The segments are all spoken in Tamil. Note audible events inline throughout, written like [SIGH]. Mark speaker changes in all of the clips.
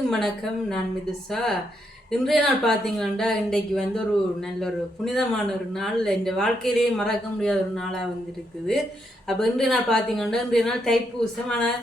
Speaker 1: அனைவருக்கும் வணக்கம். நான் மிதுசா. இன்றைய நாள் பார்த்தீங்கன்னா இன்றைக்கு வந்து ஒரு நல்ல ஒரு புனிதமான ஒரு நாள். இந்த வாழ்க்கையிலேயே மறக்க முடியாத ஒரு நாளாக வந்துருக்குது. அப்போ இன்றைய நாள் பார்த்தீங்கன்னா இன்றைய நாள் தைப்பூசம். ஆனால்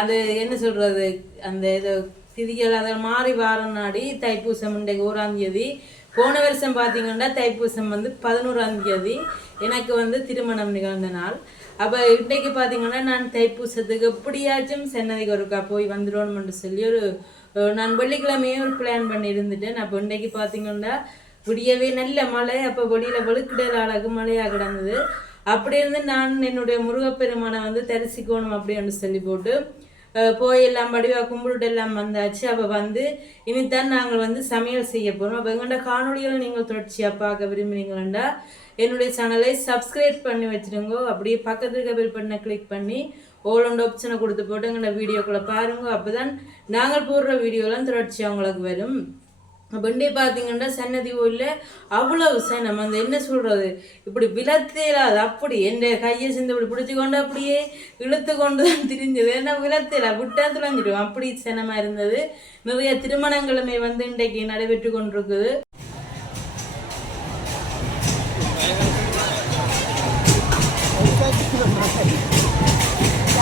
Speaker 1: அது என்ன சொல்கிறது அந்த இது திதிகள் அதை மாறி வார நாடி தைப்பூசம் இன்றைக்கு ஓராம் தேதி. போன வருஷம் பார்த்தீங்கன்னா தைப்பூசம் வந்து பதினோராம் தேதி. எனக்கு வந்து திருமணம் நிகழ்ந்த நாள். அப்போ இன்றைக்கு பார்த்தீங்கன்னா நான் தைப்பூசத்துக்கு எப்படியாச்சும் சென்னதிக்கு ஒருக்கா போய் வந்துடணும்னு சொல்லி ஒரு நான் வெள்ளிக்கிழமையே ஒரு பிளான் பண்ணியிருந்துட்டேன் அப்போ இன்றைக்கு பார்த்தீங்கன்னா விடியவே நல்ல மழை. அப்போ வெளியில் வெளுக்கிடல் அழகு மழையாக கிடந்தது. அப்படி இருந்து நான் என்னுடைய முருகப்பெருமானை வந்து தரிசிக்கணும் அப்படின்னு சொல்லி போட்டு போய் எல்லாம் படிவா கும்பிட்டு எல்லாம் வந்தாச்சு. அப்போ வந்து இனித்தான் நாங்கள் வந்து சமையல் செய்ய போகிறோம் அப்போ எங்கள்ட காணொலிகளை நீங்கள் தொடர்ச்சியாக பார்க்க விரும்புறீங்களா என்னுடைய சேனலை சப்ஸ்கிரைப் பண்ணி வச்சிருங்க. அப்படியே பக்கத்துக்கு பெல் பண்ண கிளிக் பண்ணி ஓல் ஆப்ஷனை கொடுத்து போட்டு எங்களோட வீடியோக்குள்ளே பாருங்க அப்போ தான் நாங்கள் போடுற வீடியோலாம் தொடர்ச்சியாக உங்களுக்கு வரும் வண்டி பார்த்தீங்கன்னா சன்னதி ஊரில் அவ்வளவு சனம் அந்த என்ன சொல்கிறது இப்படி விலத்தேலாது அப்படி என் கையை சேர்ந்து இப்படி பிடிச்சி கொண்டு அப்படியே இழுத்து கொண்டு தான் திரிஞ்சது ஏன்னா விலத்தேலா விட்டா துளைஞ்சிடும் அப்படி சனமாக இருந்தது நிறைய திருமணங்களுமே வந்து இன்றைக்கு நடைபெற்று கொண்டிருக்குது இன்றைய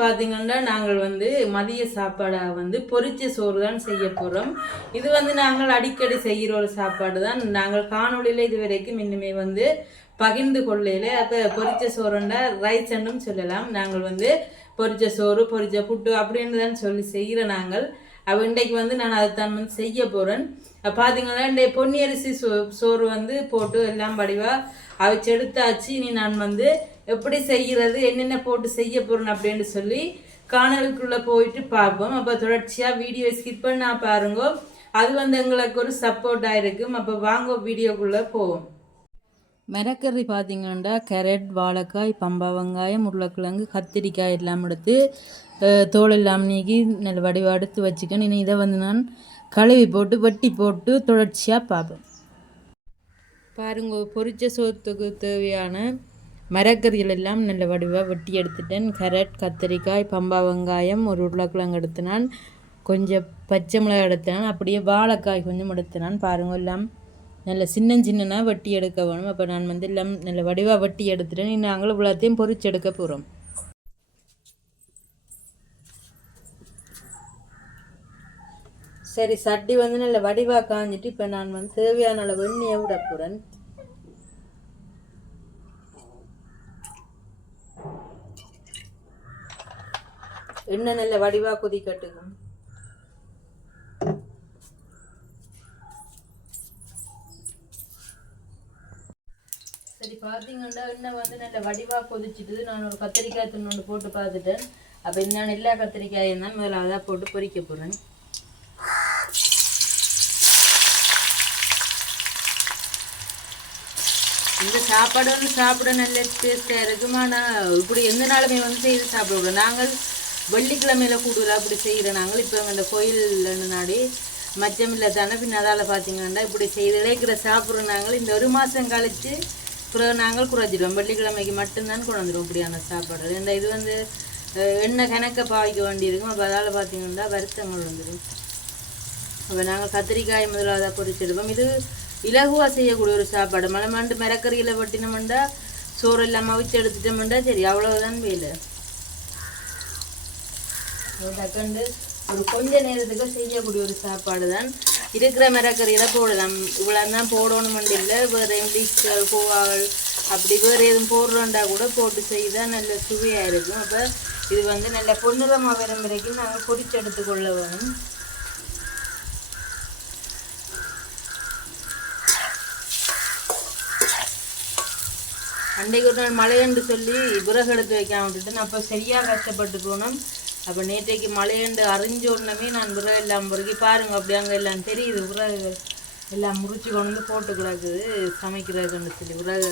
Speaker 1: பார்த்தீங்கன்னா நாங்கள் வந்து மதிய சாப்பாடாக வந்து பொரிச்ச சோறு தான் செய்ய போகிறோம் இது வந்து நாங்கள் அடிக்கடி செய்கிற ஒரு சாப்பாடு தான் நாங்கள் காணொலியில் இது வரைக்கும் இன்னுமே வந்து பகிர்ந்து கொள்ளையில் அப்போ பொரிச்ச சோறுண்டா ரைஸ் சொல்லலாம். நாங்கள் வந்து பொரிச்ச சோறு பொரிச்ச புட்டு அப்படின்னு தான் சொல்லி செய்கிற நாங்கள். அப்போ இன்றைக்கு வந்து நான் அதை தான் வந்து செய்ய போகிறேன் பார்த்தீங்கன்னா இன்றைய பொன்னியரிசி சோ சோறு வந்து போட்டு எல்லாம் வடிவாக அவை செடுத்தாச்சு இனி நான் வந்து எப்படி செய்கிறது என்னென்ன போட்டு செய்ய போகிறேன் அப்படின்னு சொல்லி காணலுக்குள்ளே போயிட்டு பார்ப்போம். அப்போ தொடர்ச்சியாக வீடியோ ஸ்கிப் பண்ணால் பாருங்க. அது வந்து எங்களுக்கு ஒரு சப்போர்ட்டாக இருக்கும். அப்போ வாங்க வீடியோக்குள்ளே போவோம். மிரக்கறி பார்த்தீங்கன்னா கேரட் வாழைக்காய் பம்பா வெங்காயம் உருளைக்கிழங்கு கத்திரிக்காய் எல்லாம் எடுத்து தோல் எல்லாம் நீக்கி நல்ல வடிவாக எடுத்து வச்சுக்கணும். இனி இதை வந்து நான் கழுவி போட்டு வெட்டி போட்டு தொடர்ச்சியாக பார்ப்பேன் பாருங்க பொரிச்ச சோத்துக்கு தேவையான மரக்கறிகள் எல்லாம் நல்ல வடிவாக வெட்டி எடுத்துட்டேன். கேரட் கத்திரிக்காய் பம்பா வெங்காயம் ஒரு உருளைக்கிழங்கு எடுத்தினான். கொஞ்சம் பச்சை மிளகாய் எடுத்தினான். அப்படியே வாழைக்காய் கொஞ்சம் எடுத்தினான். பாருங்கள் எல்லாம் நல்ல சின்ன சின்னனா வெட்டி எடுக்க வேணும். அப்போ நான் வந்து எல்லாம் நல்ல வடிவாக வெட்டி எடுத்துட்டேன். இன்னும் நாங்களும் இவ்வளோத்தையும் பொறிச்சு எடுக்க போகிறோம் சரி சட்டி வந்து நல்ல வடிவாக காஞ்சிட்டு இப்போ நான் வந்து தேவையான அளவு எண்ணெயை விட போகிறேன் எண்ணெய் நல்ல வடிவாக கொதிக்கட்டுக்கும் சரி பார்த்தீங்கன்னா எண்ணெய் வந்து நல்ல வடிவாக கொதிச்சுட்டு நான் ஒரு கத்திரிக்காய் துண்ணு போட்டு பார்த்துட்டேன். அப்போ இந்த எல்லா கத்திரிக்காயும் தான் முதல்ல அதாக போட்டு பொரிக்க போகிறேன் இந்த சாப்பாடு வந்து சாப்பிட நல்ல டேஸ்ட்டாக இருக்கும் ஆனால் இப்படி எந்த நாளுமே வந்து செய்து சாப்பிடுவோம் நாங்கள் வெள்ளிக்கிழமையில கூடுதலாக அப்படி செய்கிற நாங்கள். இப்போ இந்த கோயில் நாடி மச்சமில்ல தானே பின் அதால் பார்த்தீங்கன்னா இப்படி செய்து இழைக்கிற சாப்பிட்ற நாங்கள். இந்த ஒரு மாதம் கழித்து பிறகு நாங்கள் குறைஞ்சிடுவோம். வெள்ளிக்கிழமைக்கு மட்டும்தான் கொண்டு வந்துடுவோம் இப்படியான சாப்பாடு இந்த இது வந்து எண்ணெய் கணக்க பாவிக்க வேண்டியிருக்கும் அப்போ அதால் பார்த்தீங்கன்னா வருத்தங்கள் வந்துடும். அப்போ நாங்கள் கத்திரிக்காய் முதலாவதாக பொரிச்சிருப்போம் இது இலகுவாக செய்யக்கூடிய ஒரு சாப்பாடு. மலமாண்டு மிரக்கறியில் வட்டினோம்டா சோறு எல்லாம் அவிச்சு எடுத்துட்டோம்டா சரி அவ்வளோதான் வேலை. ஒரு டக்கண்டு ஒரு கொஞ்ச நேரத்துக்கு செய்யக்கூடிய ஒரு சாப்பாடு தான் இருக்கிற மிரக்கறியில போடலாம். இவ்வளோ தான் போடணுமெண்டு இல்லை. வேறு எம்பிக்கள் கோவாள் அப்படி வேறு எதுவும் போடுறோண்டா கூட போட்டு செய்தால் நல்ல சுவையாக இருக்கும். அப்போ இது வந்து நல்ல பொன்னிறமாக வரும் வரைக்கும் நாங்கள் பொரிச்சு எடுத்துக்கொள்ள வேணும். அன்றைக்கு ஒரு நாள் மழையண்டு சொல்லி விறகு எடுத்து வைக்காம விட்டுட்டு அப்போ சரியாக கஷ்டப்பட்டு போனோம். அப்போ நேற்றைக்கு மழையண்டு அறிஞ்ச உடனே நான் விறகு எல்லாம் முறுக்கி பாருங்க அப்படி அங்கே எல்லாம் தெரியுது விறகுகள் எல்லாம் முறிச்சு கொண்டு வந்து போட்டு கிடக்குது சமைக்கிறதுன்னு சொல்லி விறகு.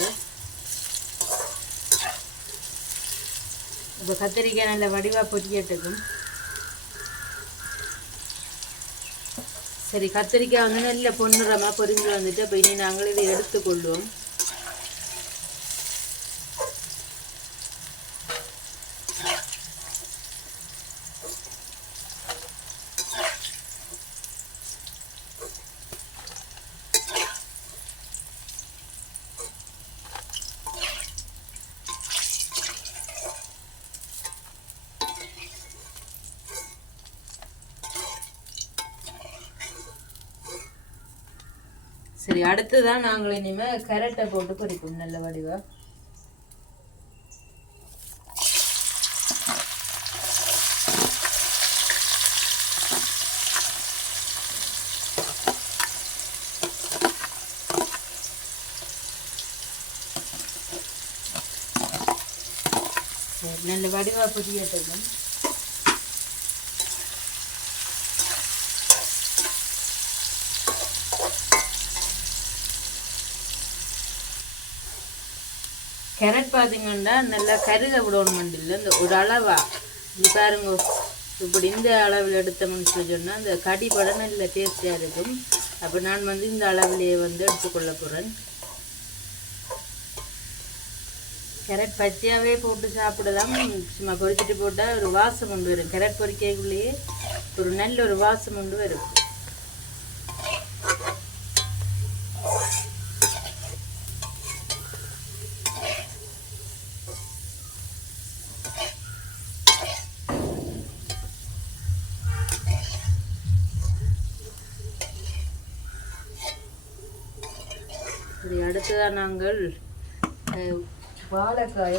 Speaker 1: இப்போ கத்திரிக்காய் நல்ல வடிவாக பொரியட்டுக்கும் சரி கத்திரிக்காய் வந்து நல்ல பொன்னிறமாக பொரிஞ்சு வந்துட்டு இப்போ இனி நாங்கள் இதை எடுத்துக்கொள்வோம். சரி அடுத்ததான் நாங்கள் இனிமேல் கரட்டை போட்டு பொரிப்போம் நல்ல வடிவா. நல்ல வடிவா பொரியட்டும். கேரட் பார்த்தீங்கன்னா நல்லா கருக விடணும் இல்லை இந்த ஒரு அளவா. இது பாருங்க. இப்படி இந்த அளவில் எடுத்தோம்னு சொல்லி சொன்னால் இந்த கடிப்படம் நல்ல டேஸ்டியாக இருக்கும். அப்போ நான் வந்து இந்த அளவிலேயே வந்து எடுத்துக்கொள்ள போகிறேன் கேரட் பச்சையாகவே போட்டு சாப்பிடலாம். சும்மா பொரிச்சிட்டு போட்டால் ஒரு வாசம் உண்டு வரும். கேரட் பொரிக்கைக்குள்ளேயே ஒரு நல்ல ஒரு வாசம் உண்டு வரும். அடுத்ததாக நாங்கள் அஹ், வாழைக்காயை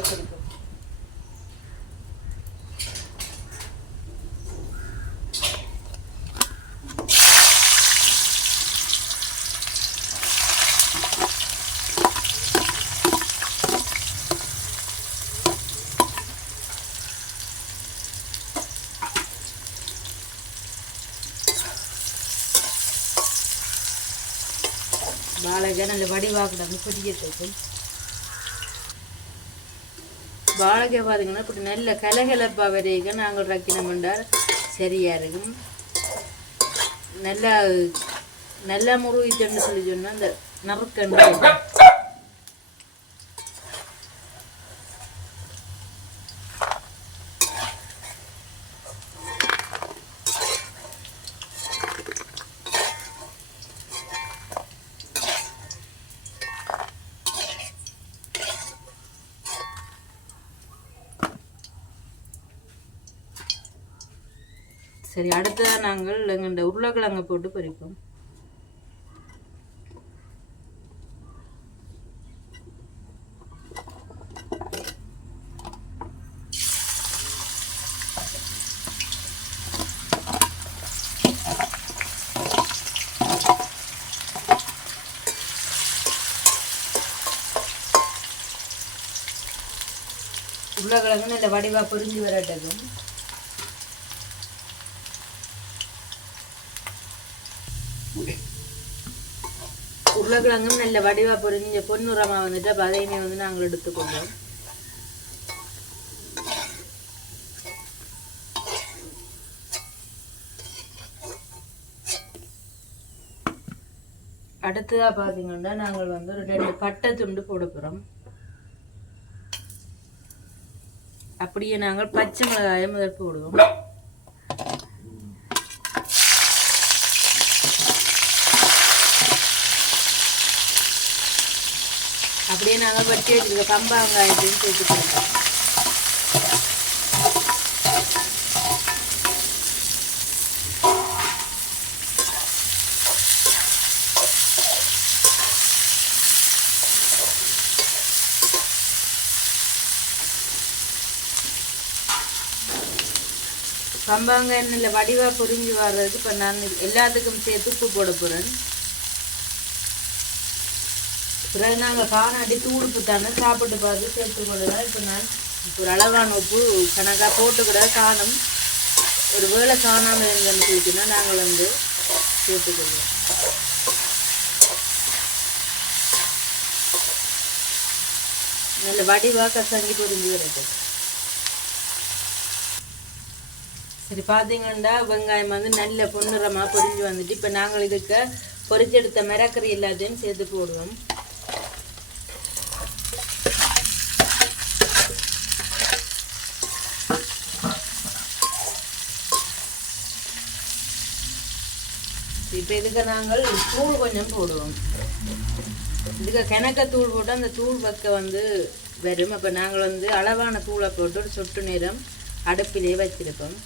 Speaker 1: வாழைக்காய் நல்ல வடிவாக்கிடாம பொரியத்துக்கு வாழைக்காய் பார்த்தீங்கன்னா இப்படி நல்ல கலகலப்பா வரைக்கும் நாங்கள் ரக்கினம் என்றால் சரியா இருக்கும். நல்லா நல்லா முருகிட்டன்னு சொல்லி சொன்னால் அந்த நறுக்கண்டு. சரி அடுத்ததாக நாங்கள் எங்கள்ட உருளைக்கிழங்கை போட்டு பொரிப்போம். உருளைக்கிழங்கு இந்த வடிவாக பொறிஞ்சு வரட்டதும். உருளைக்கிழங்கும் நல்ல வடிவா பொறிஞ்ச பொன்னுரமா வந்துட்டு அப்ப அதையுமே வந்து நாங்கள் எடுத்துக்கொண்டோம் அடுத்ததா பாத்தீங்கன்னா நாங்கள் வந்து ஒரு ரெண்டு பட்டை துண்டு போட போறோம். அப்படியே நாங்கள் பச்சை மிளகாயை முதல் போடுவோம் அப்படியே நாங்கள் வட்டி வச்சுருக்கோம் கம்பா வெங்காயத்தையும் சேர்த்துக்கிறோம் கம்பாங்க வெங்காயம் நல்ல வடிவாக பொரிஞ்சு வர்றதுக்கு இப்போ நான் எல்லாத்துக்கும் சேர்த்து உப்பு போட போகிறேன் பிறகு நாங்கள் காணாடி தூடுப்பு தானே சாப்பிட்டு பார்த்து சேர்த்து கொண்டுதான் இப்போ நான் ஒரு அளவான உப்பு கணக்காக போட்டுக்கூட காணும். ஒரு வேளை காணாமல் இருந்தேன்னு சொல்லிட்டுனா நாங்கள் வந்து சேர்த்துக்கொள்வோம். நல்ல வடிவாக கசங்கி பொறிஞ்சு வரட்டும் சரி பார்த்தீங்கன்னா வெங்காயம் வந்து நல்ல பொன்னிறமாக பொரிஞ்சு வந்துட்டு இப்போ நாங்கள் இதுக்கு பொரிஞ்செடுத்த மிரக்கறி எல்லாத்தையும் சேர்த்து போடுவோம். இப்போ இதுக்கு நாங்கள் தூள் கொஞ்சம் போடுவோம். இதுக்கு கிணக்க தூள் போட்டு அந்த தூள் பக்க வந்து வரும் அப்போ நாங்கள் வந்து அளவான தூளை போட்டு ஒரு சொட்டு நேரம் அடுப்பிலே வச்சிருப்போம்.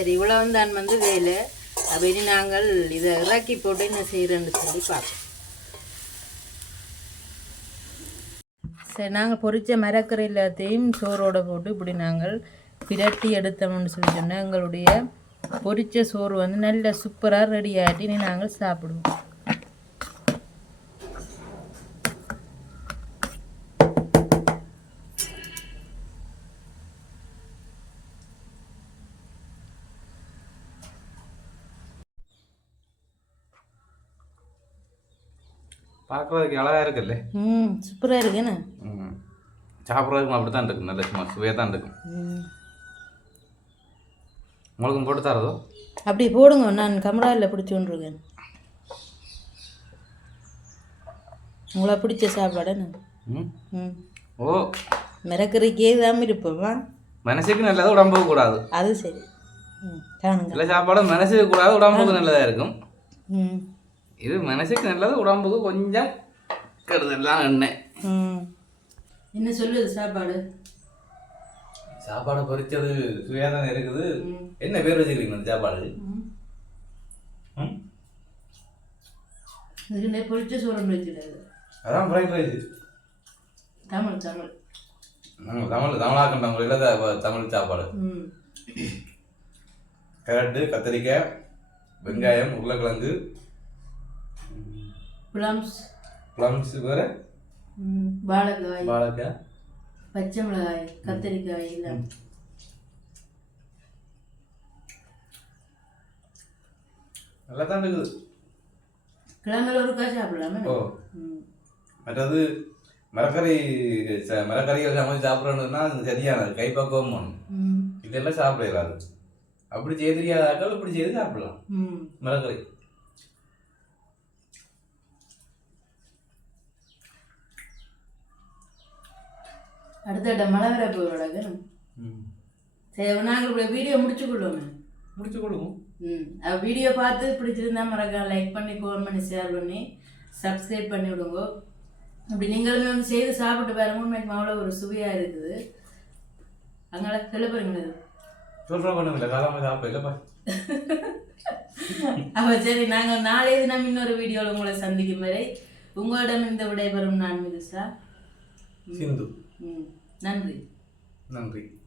Speaker 1: சரி இவ்வளவு தான் வந்து வேலை. அப்போ இனி நாங்கள் இதை இறக்கி போட்டு என்ன செய்கிறேன்னு சொல்லி பார்ப்போம். சரி நாங்கள் பொரிச்ச மரக்கரை எல்லாத்தையும் சோறோடு போட்டு இப்படி நாங்கள் பிரட்டி எடுத்தோம்னு சொல்லி சொன்னால் எங்களுடைய பொறித்த சோறு வந்து நல்ல சூப்பராக ரெடி ஆகிட்டு இனி நாங்கள் சாப்பிடுவோம்.
Speaker 2: பார்க்குறதுக்கு அழகாக இருக்குல்ல?
Speaker 1: ம் சூப்பராக இருக்குண்ணே
Speaker 2: ம். சாப்பிட்றதுக்கும் அப்படி தான் இருக்கும். நல்ல சும்மா சுவையாக தான் இருக்கும்.
Speaker 1: ம்.
Speaker 2: உங்களுக்கும் போட்டு தரதோ?
Speaker 1: அப்படி போடுங்க நான் கமராவில் பிடிச்சி கொண்டிருக்கேன். உங்களை பிடிச்ச சாப்பாடுன்னு
Speaker 2: ம்.
Speaker 1: ம்.
Speaker 2: ஓ.
Speaker 1: மிரக்கறிக்கே தான் இருப்போமா?
Speaker 2: மனசுக்கு நல்லது உடம்புக்கு கூடாது.
Speaker 1: அது சரி. காணுங்க.
Speaker 2: சில சாப்பாடு மனசுக்கு கூடாது உடம்புக்கு நல்லதாக இருக்கும்.
Speaker 1: ம்.
Speaker 2: இது மனசுக்கு நல்லது உடம்புக்கு கொஞ்சம் கெடுதல்லாம் எண்ணெய்
Speaker 1: ம். என்ன சொல்லுது சாப்பாடு?
Speaker 2: சாப்பாடு பொரிச்சது சுவையாக தான் இருக்குது. என்ன பேர் வச்சுக்கிறீங்க அந்த சாப்பாடு?
Speaker 1: இதுக்கு பொரிச்ச சோறு வச்சுடாது
Speaker 2: அதான் ஃப்ரைட் ரைஸ்
Speaker 1: தமிழ் தமிழ்.
Speaker 2: தமிழ் தமிழாக்கம் தமிழில் தமிழ் சாப்பாடு.
Speaker 1: ம்.
Speaker 2: கேரட்டு கத்திரிக்காய் வெங்காயம் உருளைக்கிழங்கு
Speaker 1: பிளம்ஸ்
Speaker 2: ப்ளம்ஸ் வேறு?
Speaker 1: வாழைக்காய்.
Speaker 2: வாழைக்காய்
Speaker 1: பச்சை மிளகாய் கத்திரிக்காய் எல்லாம்
Speaker 2: நல்லா தான் இருக்குது.
Speaker 1: கிழங்குல ஒருக்கா சாப்பிடலாமே.
Speaker 2: ஓ. மற்றது மரக்கறி ச- மரக்கறிகள் சமைச்சு சாப்பிட்றோன்னா அது சரியானது. கைப்பக்குவம்
Speaker 1: ம்.
Speaker 2: இதெல்லாம் சாப்பிட இயலாது. அப்படி செய்ய தெரியாதாக்கள் இப்படி செய்து சாப்பிடலாம். மரக்கறி.
Speaker 1: அடுத்த மழை வர
Speaker 2: ம்.
Speaker 1: சரி நாங்கள் இப்படி வீடியோ முடிச்சு கொள்வோமே
Speaker 2: முடிச்சு கொடுக்கும்
Speaker 1: ம் வீடியோ பார்த்து பிடிச்சிருந்தா மறக்காம லைக் பண்ணி கமெண்ட் பண்ணி ஷேர் பண்ணி சப்ஸ்கிரைப் பண்ணி விடுங்க. அப்படி நீங்களுமே வந்து செய்து சாப்பிட்டு பாருங்க. உண்மைக்கு அவ்வளோ ஒரு சுவையாக இருக்குது. அங்கே சொல்ல போறீங்களா இது?
Speaker 2: சொல்கிற பண்ணுங்கள காலமாக சாப்பிட இல்லைப்பா. [LAUGHS]
Speaker 1: அப்போ சரி நாங்கள் நாளைய தினம் இன்னொரு வீடியோவில் உங்களை சந்திக்கும் வரை உங்களிடம் இந்த விடைபெறும் நான் மிதுசா.
Speaker 2: சிந்து.
Speaker 1: நன்றி.
Speaker 2: நன்றி.